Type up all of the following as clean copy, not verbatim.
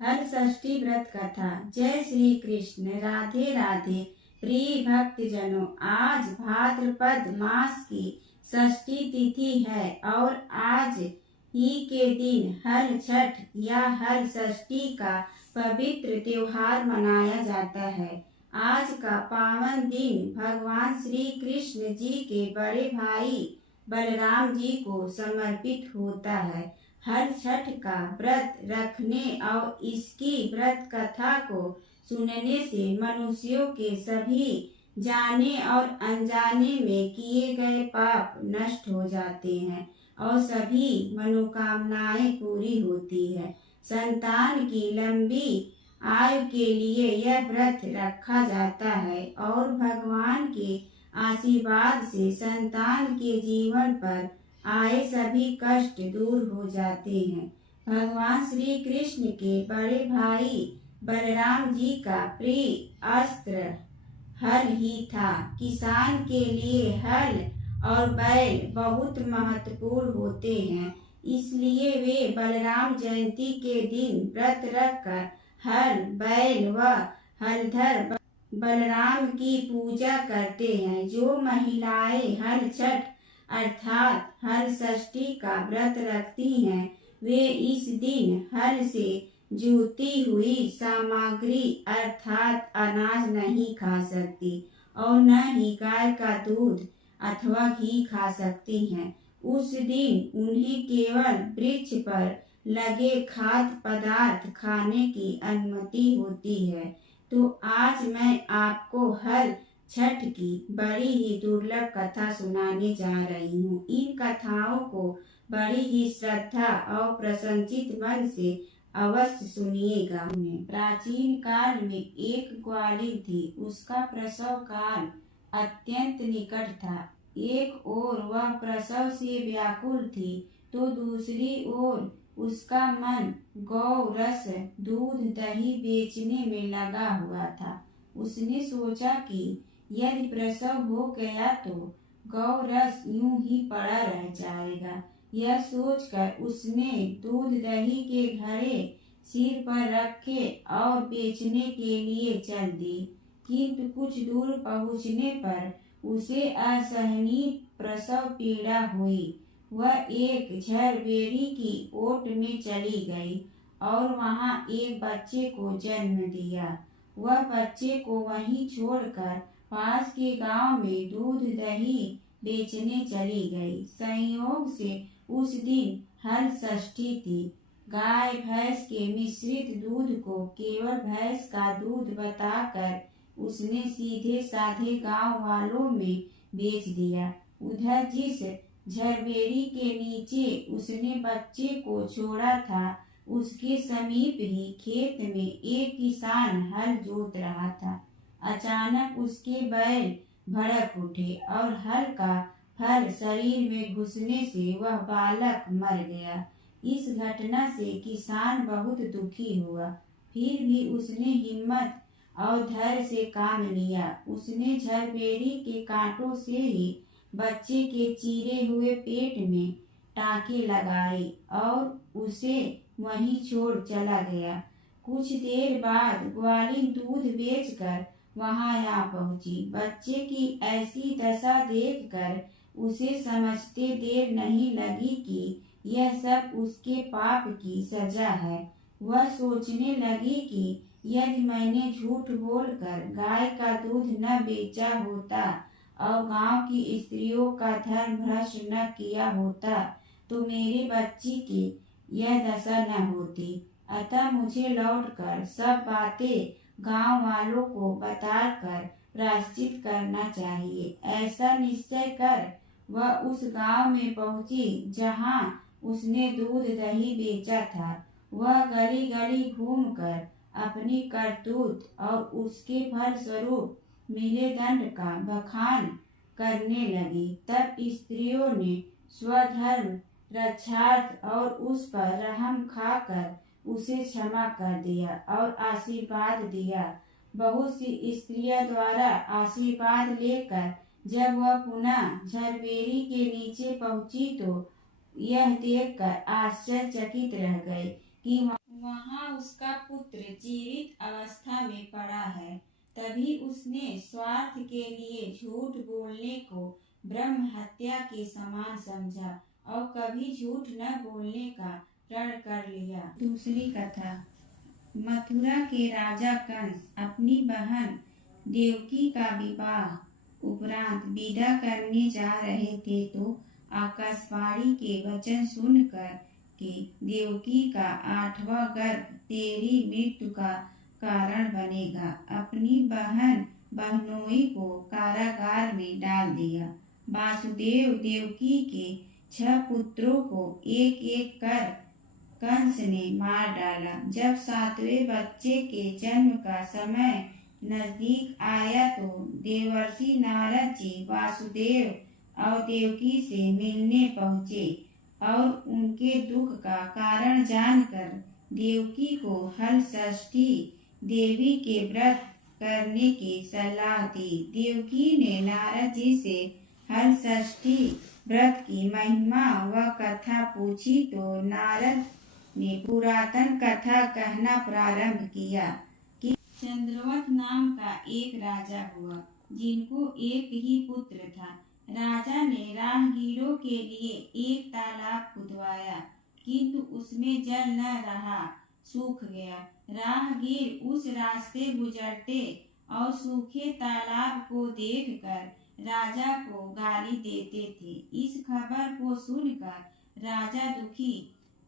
हर षष्ठी व्रत कथा। जय श्री कृष्ण। राधे राधे। प्रिय भक्त जनों, आज भाद्रपद मास की षष्ठी तिथि है और आज ही के दिन हर छठ या हर षष्ठी का पवित्र त्योहार मनाया जाता है। आज का पावन दिन भगवान श्री कृष्ण जी के बड़े भाई बलराम जी को समर्पित होता है। हर छठ का व्रत रखने और इसकी व्रत कथा को सुनने से मनुष्यों के सभी जाने और अनजाने में किए गए पाप नष्ट हो जाते हैं और सभी मनोकामनाएं पूरी होती है। संतान की लंबी आयु के लिए यह व्रत रखा जाता है और भगवान के आशीर्वाद से संतान के जीवन पर आए सभी कष्ट दूर हो जाते हैं। भगवान श्री कृष्ण के बड़े भाई बलराम जी का प्रिय अस्त्र हल ही था। किसान के लिए हल और बैल बहुत महत्वपूर्ण होते हैं, इसलिए वे बलराम जयंती के दिन व्रत रखकर हल, बैल व हलधर बलराम की पूजा करते हैं। जो महिलाएं हल छठ अर्थात हल षष्ठी का व्रत रखती हैं, वे इस दिन हल से जुती हुई सामग्री अर्थात अनाज नहीं खा सकती और न ही गाय का दूध अथवा घी खा सकती हैं। उस दिन उन्हें केवल वृक्ष पर लगे खाद्य पदार्थ खाने की अनुमति होती है। तो आज मैं आपको हल छठ की बड़ी ही दुर्लभ कथा सुनाने जा रही हूँ। इन कथाओं को बड़ी ही श्रद्धा और प्रसन्नचित मन से अवश्य सुनिएगा। प्राचीन काल में एक ग्वालिन थी। उसका प्रसव काल अत्यंत निकट था। एक ओर वह प्रसव से व्याकुल थी तो दूसरी ओर उसका मन गौ रस, दूध, दही बेचने में लगा हुआ था। उसने सोचा कि यदि प्रसव हो गया तो गौ रस यूं ही पड़ा रह जाएगा। यह सोचकर उसने दूध दही के घड़े सिर पर रखे और बेचने के लिए चल दी। किंतु कुछ दूर पहुंचने पर उसे असहनीय प्रसव पीड़ा हुई। वह एक झरबेरी की ओट में चली गई और वहां एक बच्चे को जन्म दिया। वह बच्चे को वहीं छोड़कर पास के गांव में दूध दही बेचने चली गई। संयोग से उस दिन हल षष्ठी थी। गाय भैंस के मिश्रित दूध को केवल भैंस का दूध बताकर उसने सीधे साधे गांव वालों में बेच दिया। उधर जिस झरबेरी के नीचे उसने बच्चे को छोड़ा था, उसके समीप ही खेत में एक किसान हल जोत रहा था। अचानक उसके बैल भड़क उठे और हल का फल शरीर में घुसने से वह बालक मर गया। इस घटना से किसान बहुत दुखी हुआ, फिर भी उसने हिम्मत और धैर्य से काम लिया। उसने झरबेरी के कांटों से ही बच्चे के चीरे हुए पेट में टाँके लगाए और उसे वहीं छोड़ चला गया। कुछ देर बाद ग्वालिन दूध बेचकर वहां आ पहुंची। बच्चे की ऐसी दशा देखकर उसे समझते देर नहीं लगी कि यह सब उसके पाप की सजा है। वह सोचने लगी कि यदि मैंने झूठ बोलकर गाय का दूध न बेचा होता और गांव की स्त्रियों का धर्म भ्रष्ट न किया होता तो मेरे बच्ची की यह दशा न होती। अतः मुझे लौटकर सब बातें गांव वालों को बताकर प्रायश्चित करना चाहिए। ऐसा निश्चय कर वह उस गांव में पहुंची जहां उसने दूध दही बेचा था। वह गली गली घूमकर अपनी करतूत और उसके फल स्वरूप मिले दंड का बखान करने लगी। तब स्त्रियों ने स्वधर्म रक्षार्थ और उस पर रहम खाकर उसे क्षमा कर दिया और आशीर्वाद दिया। बहुत सी स्त्रियों द्वारा आशीर्वाद लेकर जब वह पुनः झरबेरी के नीचे पहुंची तो यह देखकर आश्चर्यचकित रह गई कि वहाँ उसका पुत्र जीवित अवस्था में पड़ा है। तभी उसने स्वार्थ के लिए झूठ बोलने को ब्रह्म हत्या के समान समझा और कभी झूठ न बोलने का प्रण कर लिया। दूसरी कथा। मथुरा के राजा कंस अपनी बहन देवकी का विवाह उपरांत विदा करने जा रहे थे तो आकाशवाणी के वचन सुनकर कि देवकी का 8वां गर्भ तेरी मृत्यु का कारण बनेगा, अपनी बहन बहनोई को कारागार में डाल दिया। वासुदेव देवकी के 6 पुत्रों को एक एक कर कंस ने मार डाला। जब 7वें बच्चे के जन्म का समय नजदीक आया तो देवर्षि नारद जी वासुदेव और देवकी से मिलने पहुँचे और उनके दुख का कारण जानकर देवकी को हल षष्ठी देवी के व्रत करने की सलाह दी। देवकी ने नारद जी से हल षष्ठी व्रत की महिमा व कथा पूछी तो नारद ने पुरातन कथा कहना प्रारंभ किया कि चंद्रवत नाम का एक राजा हुआ जिनको एक ही पुत्र था। राजा ने राहगीरों के लिए एक तालाब खुदवाया किंतु उसमें जल न रहा, सूख गया। राहगीर उस रास्ते गुजरते और सूखे तालाब को देखकर राजा को गाली देते थे। इस खबर को सुनकर राजा दुखी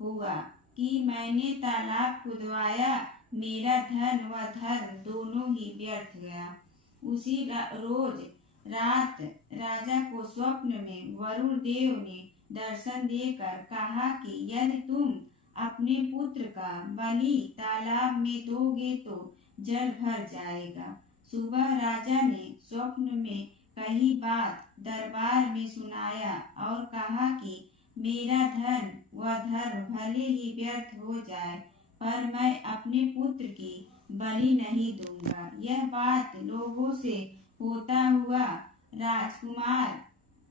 हुआ कि मैंने तालाब खुदवाया, मेरा धन व धर्म दोनों ही व्यर्थ गया। उसी रोज रात राजा को स्वप्न में वरुण देव ने दर्शन देकर कहा कि यदि तुम अपने पुत्र का बलि तालाब में दोगे तो जल भर जाएगा। सुबह राजा ने स्वप्न में कही बात दरबार में सुनाया और कहा कि मेरा धन व धर्म भले ही व्यर्थ हो जाए पर मैं अपने पुत्र की बलि नहीं दूंगा। यह बात लोगों से होता हुआ राजकुमार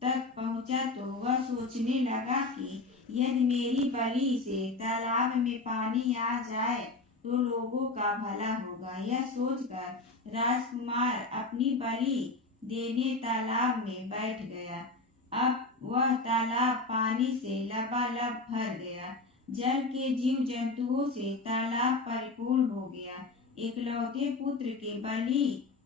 तक पहुंचा तो वह सोचने लगा कि यदि मेरी बलि से तालाब में पानी आ जाए तो लोगों का भला होगा। यह सोचकर राजकुमार अपनी बलि देने तालाब में बैठ गया। अब वह तालाब पानी से लबालब भर गया। जल के जीव जंतुओं से तालाब परिपूर्ण हो गया। इकलौते पुत्र के बलि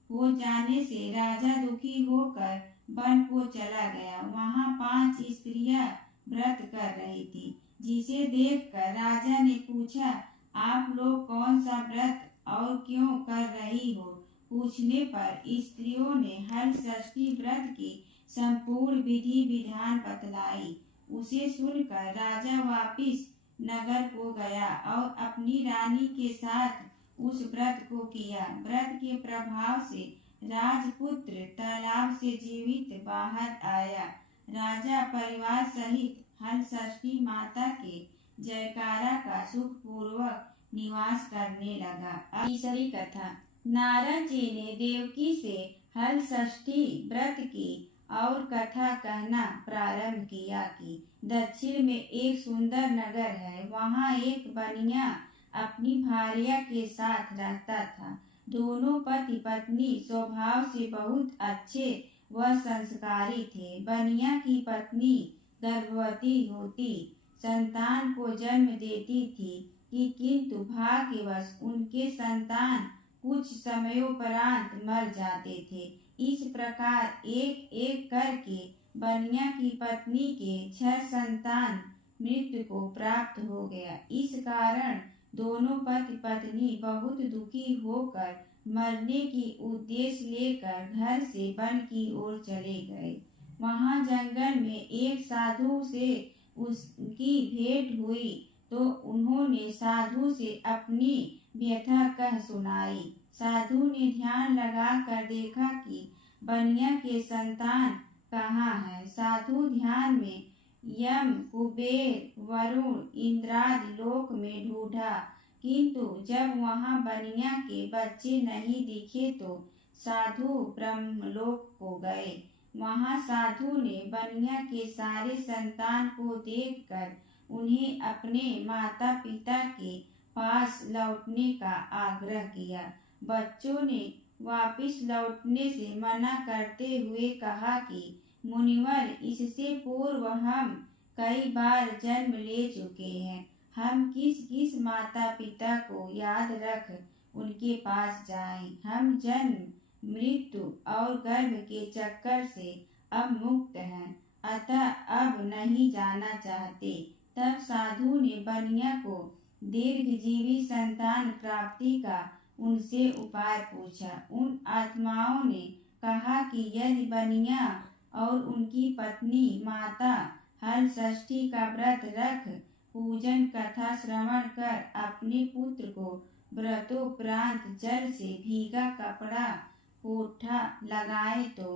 हो जाने से राजा दुखी होकर वन को चला गया। वहाँ 5 स्त्रियां व्रत कर रही थी, जिसे देखकर राजा ने पूछा, आप लोग कौन सा व्रत और क्यों कर रही हो? पूछने पर स्त्रियों ने हल षष्ठी व्रत की संपूर्ण विधि विधान बतलाई। उसे सुनकर राजा वापिस नगर को गया और अपनी रानी के साथ उस व्रत को किया। व्रत के प्रभाव से राजपुत्र तालाब से जीवित बाहर आया। राजा परिवार सहित हल षष्ठी माता के जयकारा का सुख पूर्वक निवास करने लगा। तीसरी कथा। नारद जी ने देवकी से हल षष्ठी व्रत की और कथा कहना प्रारंभ किया कि दक्षिण में एक सुंदर नगर है। वहाँ एक बनिया अपनी भार्या के साथ रहता था। दोनों पति पत्नी स्वभाव से बहुत अच्छे व संस्कारी थे। बनिया की पत्नी गर्भवती होती संतान को जन्म देती थी कि किंतु भाग्यवश उनके संतान कुछ समयोपरांत मर जाते थे। इस प्रकार एक एक करके बनिया की पत्नी के 6 संतान मृत्यु को प्राप्त हो गया। इस कारण दोनों पति पत्नी बहुत दुखी होकर मरने की उद्देश्य लेकर घर से वन की ओर चले गए। वहाँ जंगल में एक साधु से उसकी भेंट हुई तो उन्होंने साधु से अपनी व्यथा कह सुनाई। साधु ने ध्यान लगाकर देखा कि बनिया के संतान कहाँ है। साधु ध्यान में यम कुबेर वरुण इंद्रादि लोक में ढूंढा किंतु जब वहाँ बनिया के बच्चे नहीं दिखे तो साधु ब्रह्मलोक को गए। वहाँ साधु ने बनिया के सारे संतान को देखकर उन्हें अपने माता पिता के पास लौटने का आग्रह किया। बच्चों ने वापिस लौटने से मना करते हुए कहा कि मुनिवर, इससे पूर्व हम कई बार जन्म ले चुके हैं। हम किस किस माता पिता को याद रख उनके पास जाएं। हम जन्म, मृत्यु और गर्भ के चक्कर से अब मुक्त हैं, अतः अब नहीं जाना चाहते। तब साधु ने बनिया को दीर्घजीवी संतान प्राप्ति का उनसे उपाय पूछा। उन आत्माओं ने कहा कि यदि बनिया और उनकी पत्नी माता हल षष्ठी का व्रत रख पूजन कथा श्रवण कर अपने पुत्र को व्रतोपरांत जल से भीगा कपड़ा पोठा लगाए तो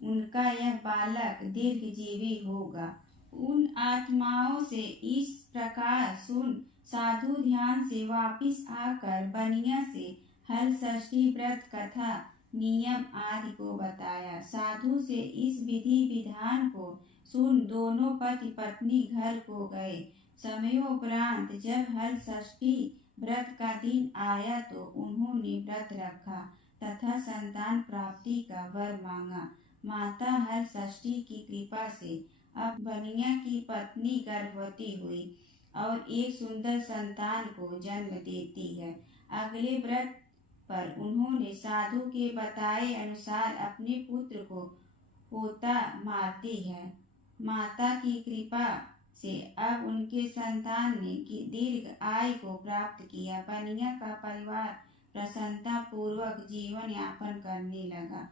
उनका यह बालक दीर्घजीवी होगा। उन आत्माओं से इस प्रकार सुन साधु ध्यान से वापिस आकर बनिया से हल षष्ठी व्रत कथा नियम आदि को बताया। साधु से इस विधि विधान को सुन दोनों पति पत्नी घर को गए। समयोपरांत जब हल षष्ठी व्रत का दिन आया तो उन्होंने व्रत रखा तथा संतान प्राप्ति का वर मांगा। माता हल षष्ठी की कृपा से अब बनिया की पत्नी गर्भवती हुई और एक सुंदर संतान को जन्म देती है। अगले व्रत पर उन्होंने साधु के बताए अनुसार अपने पुत्र को होता मारती है। माता की कृपा से अब उनके संतान ने दीर्घ आयु को प्राप्त किया। बनिया का परिवार प्रसन्नता पूर्वक जीवन यापन करने लगा।